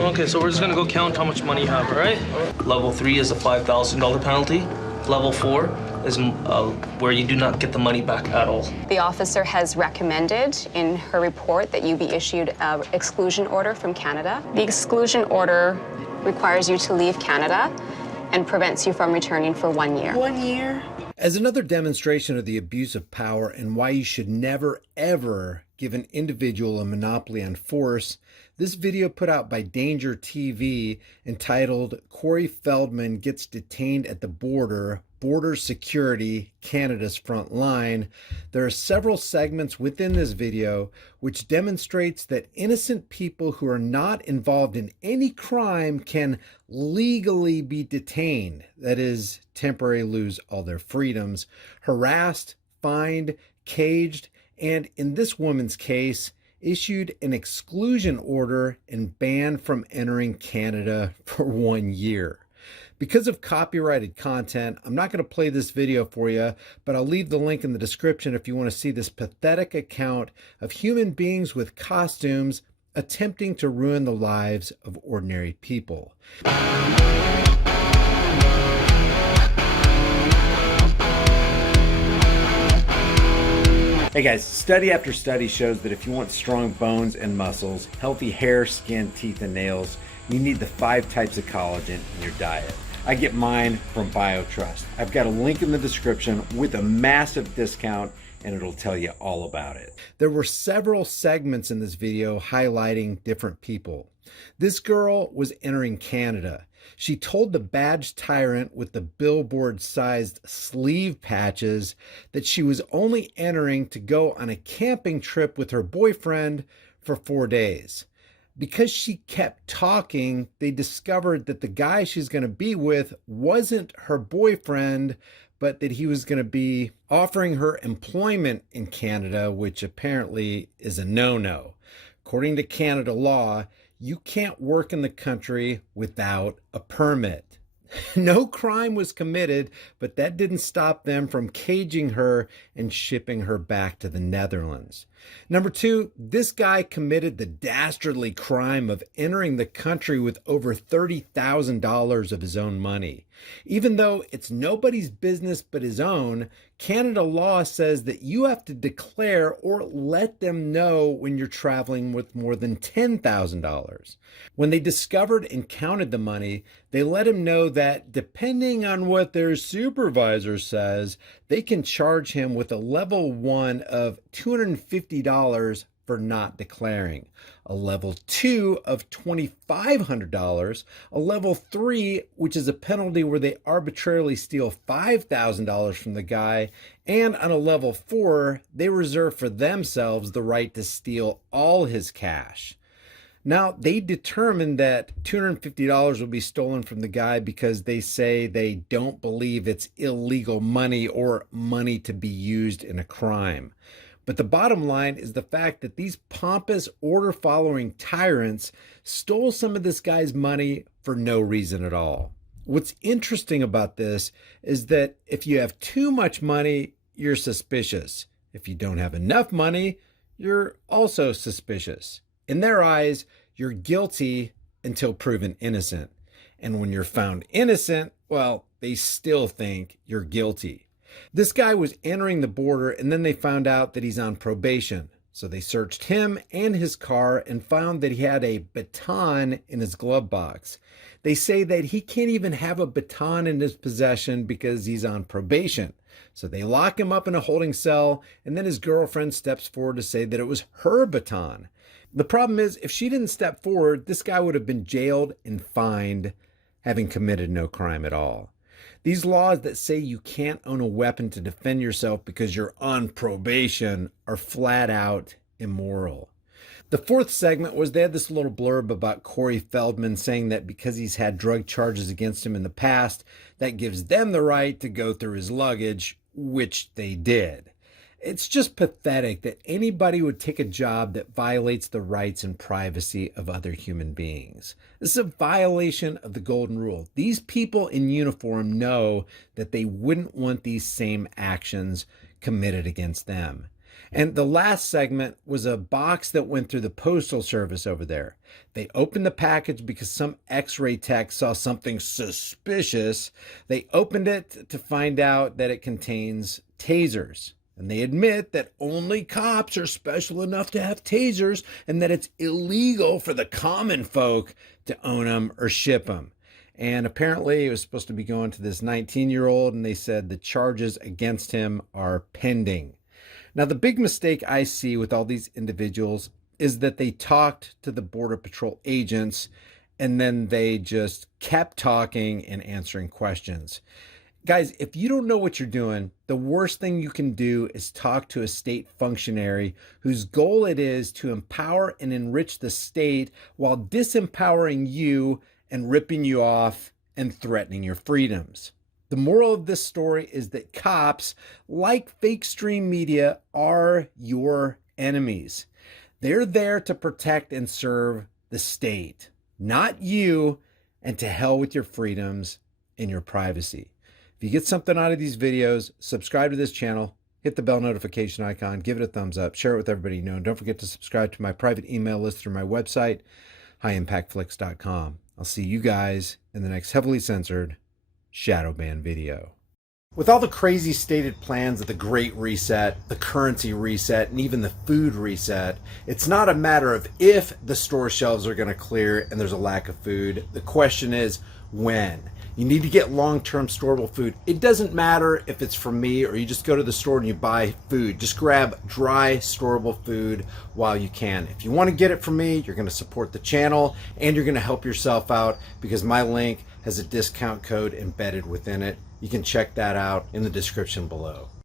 Okay, so we're just gonna go count how much money you have, all right? Level 3 is a $5,000 penalty. Level 4 is where you do not get the money back at all. The officer has recommended in her report that you be issued an exclusion order from Canada. The exclusion order requires you to leave Canada and prevents you from returning for 1 year. 1 year? As another demonstration of the abuse of power and why you should never, ever give an individual a monopoly on force, this video put out by Danger TV entitled Corey Feldman Gets Detained at the Border, Border Security, Canada's Front Line. There are several segments within this video which demonstrates that innocent people who are not involved in any crime can legally be detained, that is, temporarily lose all their freedoms, harassed, fined, caged, and in this woman's case, issued an exclusion order and banned from entering Canada for 1 year. Because of copyrighted content, I'm not going to play this video for you, but I'll leave the link in the description if you want to see this pathetic account of human beings with costumes attempting to ruin the lives of ordinary people. Hey guys, study after study shows that if you want strong bones and muscles, healthy hair, skin, teeth, and nails, you need the 5 types of collagen in your diet. I get mine from BioTrust. I've got a link in the description with a massive discount, and it'll tell you all about it. There were several segments in this video highlighting different people. This girl was entering Canada. She told the badge tyrant with the billboard-sized sleeve patches that she was only entering to go on a camping trip with her boyfriend for 4 days. Because she kept talking, they discovered that the guy she's going to be with wasn't her boyfriend, but that he was going to be offering her employment in Canada, which apparently is a no-no. According to Canada law, you can't work in the country without a permit. No crime was committed, but that didn't stop them from caging her and shipping her back to the Netherlands. Number 2, this guy committed the dastardly crime of entering the country with over $30,000 of his own money. Even though it's nobody's business but his own, Canada law says that you have to declare or let them know when you're traveling with more than $10,000. When they discovered and counted the money, they let him know that depending on what their supervisor says, they can charge him with a level 1 of $250 for not declaring, a level 2 of $2,500, a level 3, which is a penalty where they arbitrarily steal $5,000 from the guy, and on a level 4, they reserve for themselves the right to steal all his cash. Now, they determined that $250 will be stolen from the guy because they say they don't believe it's illegal money or money to be used in a crime. But the bottom line is the fact that these pompous order-following tyrants stole some of this guy's money for no reason at all. What's interesting about this is that if you have too much money, you're suspicious. If you don't have enough money, you're also suspicious. In their eyes, you're guilty until proven innocent. And when you're found innocent, well, they still think you're guilty. This guy was entering the border and then they found out that he's on probation. So they searched him and his car and found that he had a baton in his glove box. They say that he can't even have a baton in his possession because he's on probation. So they lock him up in a holding cell, and then his girlfriend steps forward to say that it was her baton. The problem is, if she didn't step forward, this guy would have been jailed and fined, having committed no crime at all. These laws that say you can't own a weapon to defend yourself because you're on probation are flat out immoral. The fourth segment was they had this little blurb about Corey Feldman saying that because he's had drug charges against him in the past, that gives them the right to go through his luggage, which they did. It's just pathetic that anybody would take a job that violates the rights and privacy of other human beings. This is a violation of the golden rule. These people in uniform know that they wouldn't want these same actions committed against them. And the last segment was a box that went through the postal service over there. They opened the package because some x-ray tech saw something suspicious. They opened it to find out that it contains tasers. And they admit that only cops are special enough to have tasers and that it's illegal for the common folk to own them or ship them. And apparently it was supposed to be going to this 19-year-old, and they said the charges against him are pending. Now, the big mistake I see with all these individuals is that they talked to the Border Patrol agents and then they just kept talking and answering questions. Guys, if you don't know what you're doing, the worst thing you can do is talk to a state functionary whose goal it is to empower and enrich the state while disempowering you and ripping you off and threatening your freedoms. The moral of this story is that cops, like fake stream media, are your enemies. They're there to protect and serve the state, not you, and to hell with your freedoms and your privacy. If you get something out of these videos, subscribe to this channel, hit the bell notification icon, give it a thumbs up, share it with everybody you know, and don't forget to subscribe to my private email list through my website, highimpactflix.com. I'll see you guys in the next heavily censored shadow ban video. With all the crazy stated plans of the Great Reset, the currency reset, and even the food reset, it's not a matter of if the store shelves are going to clear and there's a lack of food. The question is when. You need to get long-term storable food. It doesn't matter if it's from me or you just go to the store and you buy food. Just grab dry, storable food while you can. If you want to get it from me, you're going to support the channel and you're going to help yourself out because my link has a discount code embedded within it. You can check that out in the description below.